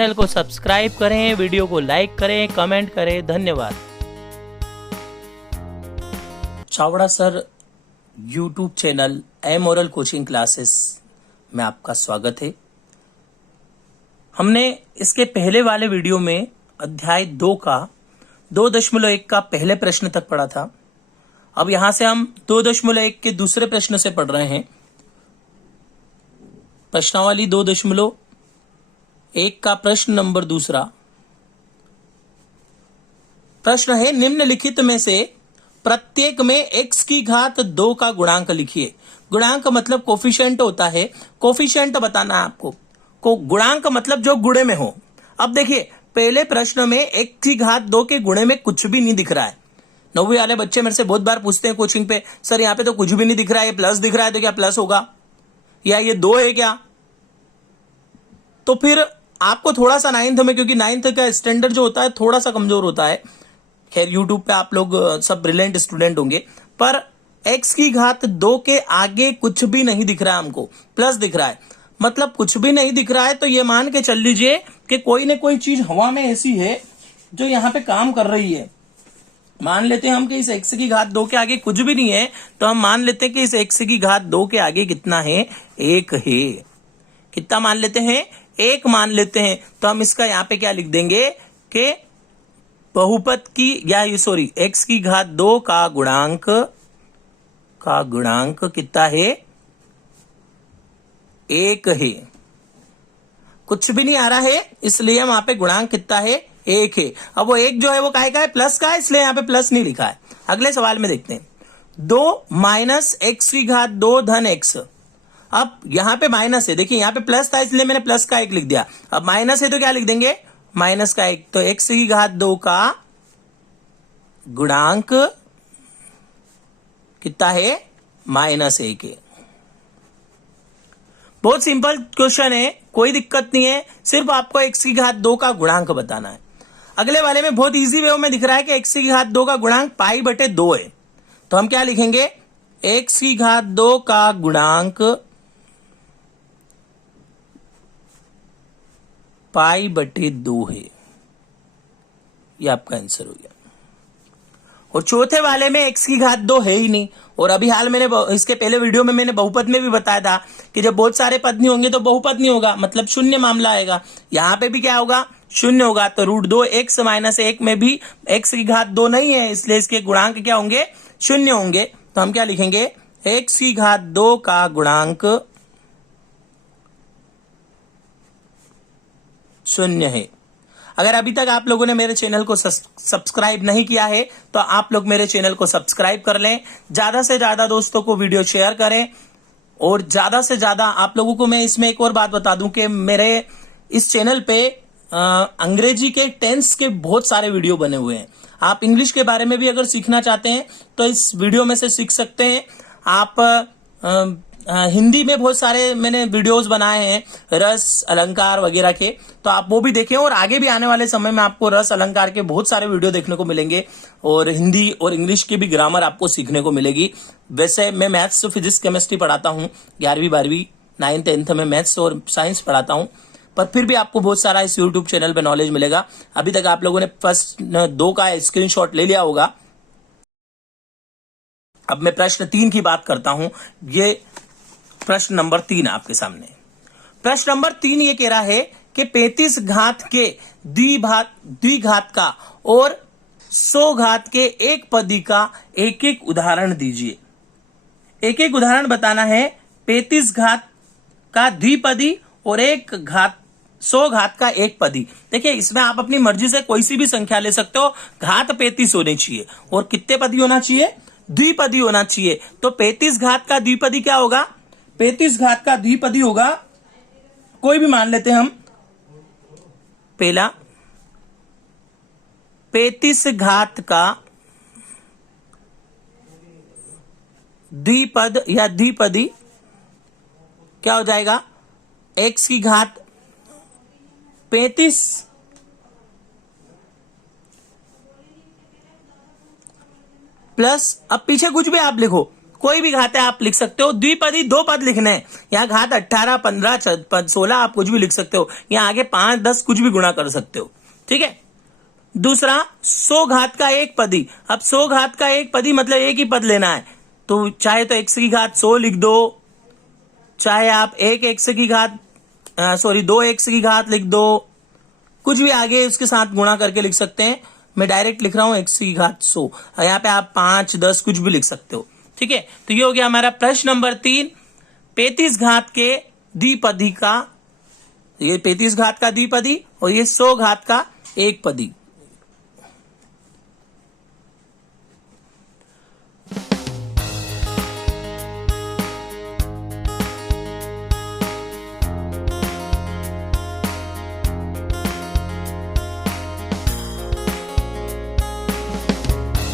Channel को subscribe करें, video को लाइक करें, कमेंट करें। धन्यवाद। Chavda sir YouTube channel amoral coaching classes में आपका स्वागत है। हमने इसके पहले वाले वीडियो में अध्याय 2 का 2.1 का पहले प्रश्न तक पढ़ा था। अब यहां से हम 2.1 के दूसरे प्रश्न से पढ़ रहे हैं। प्रश्नावली 2.1 का प्रश्न नंबर दूसरा प्रश्न है, निम्नलिखित में से प्रत्येक में x की घात 2 का गुणांक लिखिए। गुणांक मतलब कोफिशिएंट होता है, कोफिशिएंट बताना है आपको। गुणांक मतलब जो गुणे में हो। अब देखिए, पहले प्रश्न में x की घात 2 के गुणे में कुछ भी नहीं दिख रहा है। 9वीं वाले बच्चे मेरे से बहुत बार पूछते हैं कोचिंग पे, सर यहाँ पे तो कुछ भी नहीं दिख रहा है, ये प्लस दिख रहा है, तो क्या प्लस होगा या ये 2 है क्या? तो फिर आपको थोड़ा सा 9th में, क्योंकि 9th का स्टैंडर्ड जो होता है थोड़ा सा कमजोर होता है। खैर यूट्यूब पे आप लोग सब ब्रिलियंट स्टूडेंट होंगे, पर x की घात 2 के आगे कुछ भी नहीं दिख रहा है, हमको प्लस दिख रहा है। मतलब कुछ भी नहीं दिख रहा है तो ये मान के चल लीजिए कि कोई ना कोई चीज हवा में ऐसी है जो यहाँ पे काम कर रही है। मान लेते हैं हम कि इस x की घात 2 के आगे कुछ भी नहीं है, तो हम मान लेते हैं कि इस x की घात 2 के आगे कितना है, 1 है। कितना मान लेते हैं? 1 मान लेते हैं। तो हम इसका यहाँ पे क्या लिख देंगे कि बहुपद की x की घात 2 का गुणांक कितना है, 1 है। कुछ भी नहीं आ रहा है, इसलिए वहां पे गुणांक कितना है, 1 है। अब वो 1 जो है वो काहे का है, प्लस का है, इसलिए यहाँ पे प्लस नहीं लिखा है। अगले सवाल में देखते हैं, 2 माइनस x की घात 2 धन x। अब यहां पे माइनस है, देखिए यहां पे प्लस था इसलिए मैंने प्लस का 1 लिख दिया। अब माइनस है तो क्या लिख देंगे, माइनस का 1। तो x की घात 2 का गुणांक कितना है, -1 है। बहुत सिंपल क्वेश्चन है, कोई दिक्कत नहीं है, सिर्फ आपको x की घात 2 का गुणांक बताना है। अगले वाले में बहुत इजी वे में दिख रहा है कि x की घात 2 का गुणांक π/2 है। तो हम क्या लिखेंगे, x की घात 2 का गुणांक π/2 है। ये आपका आंसर हो गया। और चौथे वाले में x की घात 2 है ही नहीं। और अभी हाल मैंने इसके पहले वीडियो में मैंने बहुपद में भी बताया था कि जब बहुत सारे पद नहीं होंगे तो बहुपद नहीं होगा, मतलब शून्य मामला आएगा। यहां पे भी क्या होगा, शून्य होगा। तो √2x - 1 में भी x की घात 2 नहीं है, इसलिए इसके गुणांक क्या होंगे, शून्य होंगे। तो हम क्या लिखेंगे, x की घात 2 का गुणांक 0 है। अगर अभी तक आप लोगों ने मेरे चैनल को सब्सक्राइब नहीं किया है तो आप लोग मेरे चैनल को सब्सक्राइब कर लें, ज्यादा से ज्यादा दोस्तों को वीडियो शेयर करें। और ज्यादा से ज्यादा आप लोगों को मैं इसमें एक और बात बता दूं कि मेरे इस चैनल पे अंग्रेजी के टेंस के बहुत सारे वीडियो बने हुए हैं। आप इंग्लिश के बारे में भी अगर सीखना चाहते हैं तो इस वीडियो में से सीख सकते हैं। आप हिंदी में बहुत सारे मैंने वीडियोस बनाए हैं, रस अलंकार वगैरह के, तो आप वो भी देखें। और आगे भी आने वाले समय में आपको रस अलंकार के बहुत सारे वीडियो देखने को मिलेंगे और हिंदी और इंग्लिश की भी ग्रामर आपको सीखने को मिलेगी। वैसे मैं मैथ्स, फिजिक्स, केमिस्ट्री पढ़ाता हूँ, 11वीं 12वीं 9th 10th में मैथ्स और साइंस पढ़ाता हूँ, पर फिर भी आपको बहुत सारा इस यूट्यूब चैनल पे नॉलेज मिलेगा। अभी तक आप लोगों ने फर्स्ट 2 का स्क्रीनशॉट ले लिया होगा। अब मैं प्रश्न 3 की बात करता हूं। ये प्रश्न नंबर 3 आपके सामने। प्रश्न नंबर 3 ये कह रहा है कि 35 घात के द्विघात का और 100 घात के एक पदी का एक एक उदाहरण दीजिए। एक एक उदाहरण बताना है। 35 घात का द्विपदी और 100 घात का एक पदी। देखिए, इसमें आप अपनी मर्जी से कोई सी भी संख्या ले सकते हो। घात 35 होनी चाहिए और कितने पदी होना चाहिए, द्विपदी होना चाहिए। तो 35 घात का द्विपदी क्या होगा, 35 घात का द्विपदी होगा, कोई भी मान लेते हैं हम। पहला 35 घात का द्विपद या द्विपदी क्या हो जाएगा, x की घात 35 प्लस, अब पीछे कुछ भी आप लिखो, कोई भी घात है आप लिख सकते हो। द्विपदी 2 पद लिखने हैं, यहाँ घात 18, 15, 16 आप कुछ भी लिख सकते हो, यहाँ आगे 5, 10 कुछ भी गुणा कर सकते हो। ठीक है। दूसरा 100 घात का 1 पदी। अब 100 घात का 1 पदी मतलब एक ही पद लेना है, तो चाहे तो x की घात 100 लिख दो, चाहे आप 1x की घात 2x की घात लिख दो, कुछ भी आगे उसके साथ गुणा करके लिख सकते हैं। मैं डायरेक्ट लिख रहा हूं x की घात 100, यहाँ पे आप 5, 10 कुछ भी लिख सकते हो। ठीक है, तो ये हो गया हमारा प्रश्न नंबर 3, 35 घात के द्विपदी का, ये 35 घात का द्विपदी और ये 100 घात का 1 पदी।